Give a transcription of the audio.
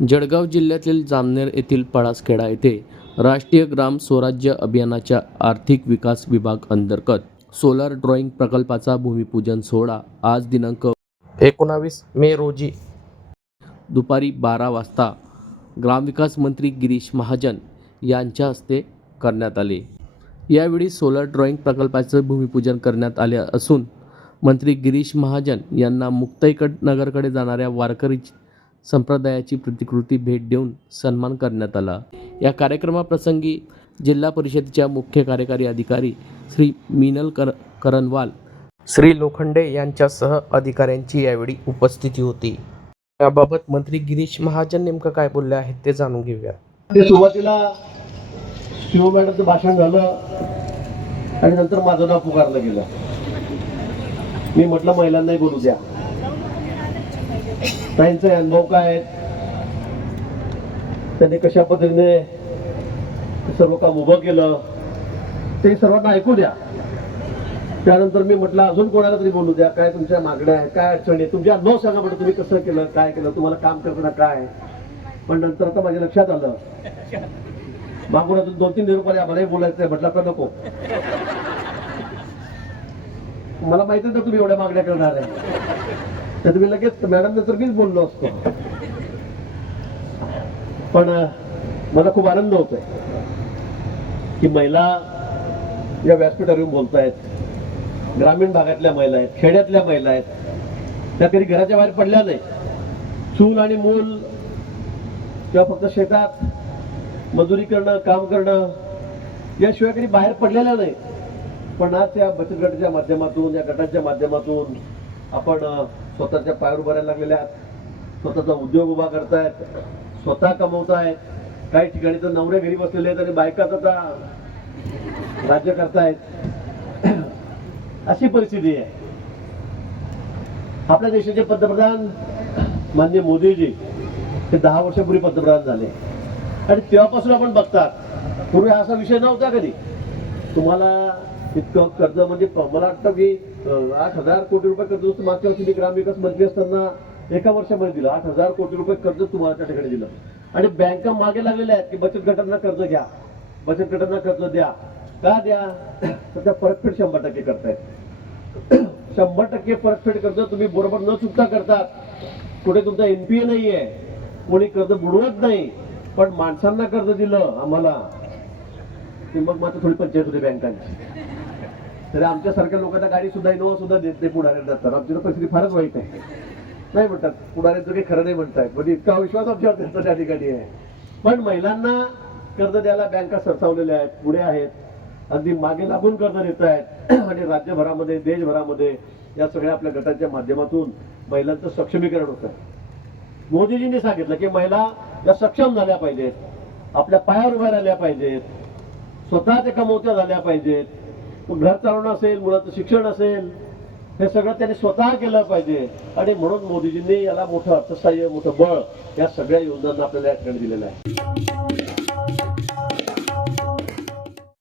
जळगाव जिल्ह्यातील जामनेर येथील पळासखेडा येथे राष्ट्रीय ग्राम स्वराज्य अभियानाच्या आर्थिक विकास विभाग अंतर्गत सोलार ड्रॉइंग प्रकल्पाचा भूमिपूजन सोहळा आज दिनांक एकोणावीस मे रोजी दुपारी बारा वाजता ग्रामविकास मंत्री गिरीश महाजन यांच्या हस्ते करण्यात आले. यावेळी सोलर ड्रॉइंग प्रकल्पाचं भूमिपूजन करण्यात आले असून मंत्री गिरीश महाजन यांना मुक्ताईकड नगरकडे जाणाऱ्या वारकरी संप्रदायाची प्रतिकृती भेट देऊन सन्मान करण्यात आला. या कार्यक्रमाप्रसंगी जिल्हा परिषदेच्या मुख्य कार्यकारी अधिकारी श्री मिनल कर करनवाल श्री लोखंडे यांच्यासह अधिकाऱ्यांची यावेळी उपस्थिती होती. याबाबत मंत्री गिरीश महाजन नेमकं काय बोलले आहेत ते जाणून घेऊया. ते सुरुवातीला शिवमॅडमचं भाषण झालं आणि नंतर माझं नाव पुकारलं गेलं. मी म्हटलं महिलांनाही बोलू द्या. त्यांचे अनुभव काय आहेत? त्यांनी कशा पद्धतीने सर्व काम उभं केलं? ते सर्वांना ऐकू द्या. त्यानंतर मी म्हटलं अजून कोणाला तरी बोलू द्या. काय तुमच्या मागण्या आहेत? काय अडचणी आहेत? तुमचे अनुभव सांगा म्हटलं तुम्ही कसं केलं काय केलं तुम्हाला काम करताना काय पण नंतर आता माझ्या लक्षात आलं. मागून अजून दोन तीन दिवस आम्हालाही बोलायचं आहे म्हटलं का नको. मला माहिती नव्हतं तुम्ही एवढ्या मागण्या करणार आहे. तर मी लगेच मॅडम तर मीच बोललो असतो. पण मला खूप आनंद होतोय की महिला या व्यासपीठावर येऊन बोलतायत. ग्रामीण भागातल्या महिला आहेत खेड्यातल्या महिला आहेत. त्या कधी घराच्या बाहेर पडल्या नाही चूल आणि मूल किंवा फक्त शेतात मजुरी करणं काम करणं याशिवाय कधी बाहेर पडलेल्या नाही पण आज या बचत गटाच्या माध्यमातून या गटाच्या माध्यमातून आपण स्वतःच्या पायावर उभं लागलेल्या स्वतःचा उद्योग उभा करतायत. स्वतः कमवतायत. काही ठिकाणी तर नवरे घरी बसलेले आहेत आणि बायकाच आता राज्य करतायत. अशी परिस्थिती आहे. आपल्या देशाचे पंतप्रधान मान्य मोदीजी हे दहा वर्षापूर्वी पंतप्रधान झाले. आणि तेव्हापासून आपण बघतात. पूर्वी हा असा विषय नव्हता कधी. तुम्हाला इतकं कर्ज म्हणजे मला वाटतं की आठ हजार कोटी रुपये कर्ज नुसतं मागच्या वर्षी मी ग्रामविकास मंत्री असताना एका वर्षामध्ये दिलं. आठ हजार कोटी रुपये कर्ज तुम्हाला त्या ठिकाणी दिलं. आणि बँका मागे लागलेल्या आहेत की बचत गटांना कर्ज घ्या. बचत गटांना कर्ज द्या. का द्या? तर त्या परतफेड शंभर टक्के करतायत. शंभर टक्के परतफेड कर्ज तुम्ही बरोबर न चुकता करतात. कुठे तुमचा एनपीए नाहीये. कोणी कर्ज बुडवत नाही. पण माणसांना कर्ज दिलं आम्हाला. मग मात्र थोडी पंचायत होती बँकांची. तरी आमच्यासारख्या लोकांना गाडी सुद्धा इनोवा सुद्धा देत नाही पुढाऱ्यांना. तर आमची तर परिस्थिती फारच वाईट आहे. नाही म्हणतात पुढाऱ्यांचं काही खरं नाही म्हणतायत. म्हणजे इतका विश्वास आमच्यावर त्यांचा त्या ठिकाणी आहे. पण महिलांना कर्ज द्यायला बँका सरसावलेल्या आहेत पुढे आहेत. अगदी मागे लागून कर्ज देत आहेत. आणि राज्यभरामध्ये देशभरामध्ये या सगळ्या आपल्या गटाच्या माध्यमातून महिलांचं सक्षमीकरण होत. आहे मोदीजींनी सांगितलं की महिला या सक्षम झाल्या पाहिजेत. आपल्या पायावर उभ्या राहिल्या पाहिजेत. स्वतःच्या कमवत्या झाल्या पाहिजेत. घर चालवणं असेल मुलाचं शिक्षण असेल हे सगळं त्यांनी स्वतः केलं पाहिजे. आणि म्हणून मोदीजींनी याला मोठं अर्थसहाय्य मोठं बळ या सगळ्या योजनांना आपल्याला या ठिकाणी दिलेलं आहे.